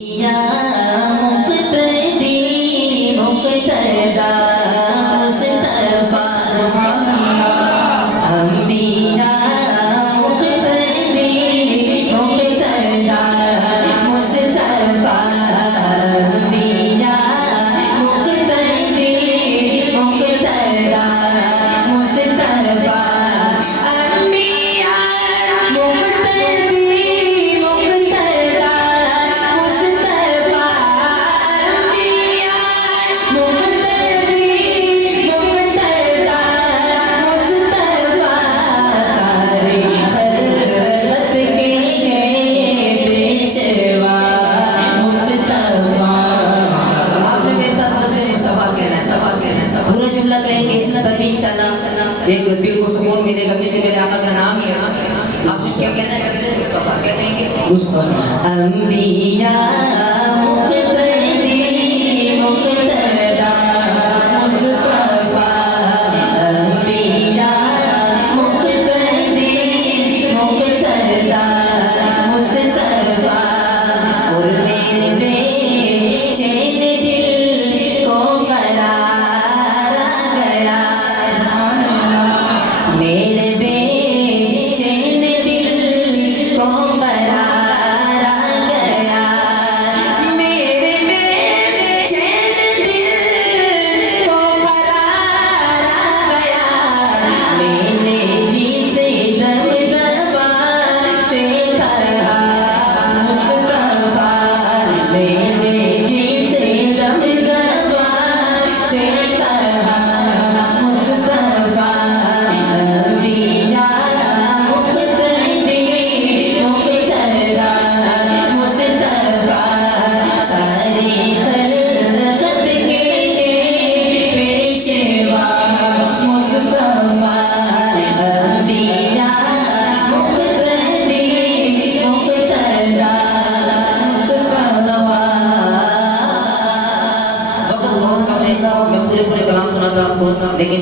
या मुक़्तदी मुक़्तदा मुस्तफ़ा अंबिया मुक़्तदी मुक़्तदा मुस्तफ़ा अंबिया मुक़्तदी मुक़्तदा मुस्तफ़ा पूरा जुमला कहेंगे तभी इंशाल्लाह एक दिल को सुकून मिलेगा क्योंकि मेरे आका का नाम ही ऐसा है। आप क्या कहना है? मुस्तफा क्या कहेंगे? मुस्तफा अंबिया मुक़्तदी मुक़्तदा मुस्तफा अंबिया मुक़्तदी मुक़्तदा मुस्तफा और मेरे बेचैन दिल को करार गया मेरे बेचैन दिल को करार गया मेरे बेचैन दिल को करार गया मैंने जी से दम ज़बान से कहा मुस्तफा मैंने जी से दम ज़बान से कहा मुस्तफा अंबिया मुक़्तदी मुक़्तदा मुस्तफा सारी खल्क़त के पेशवा मुस्तफा अंबिया मुक़्तदी मुक़्तदा मुस्तफा। वक्त बहुत कम है, मैं पूरे कलाम सुनाता हूँ लेकिन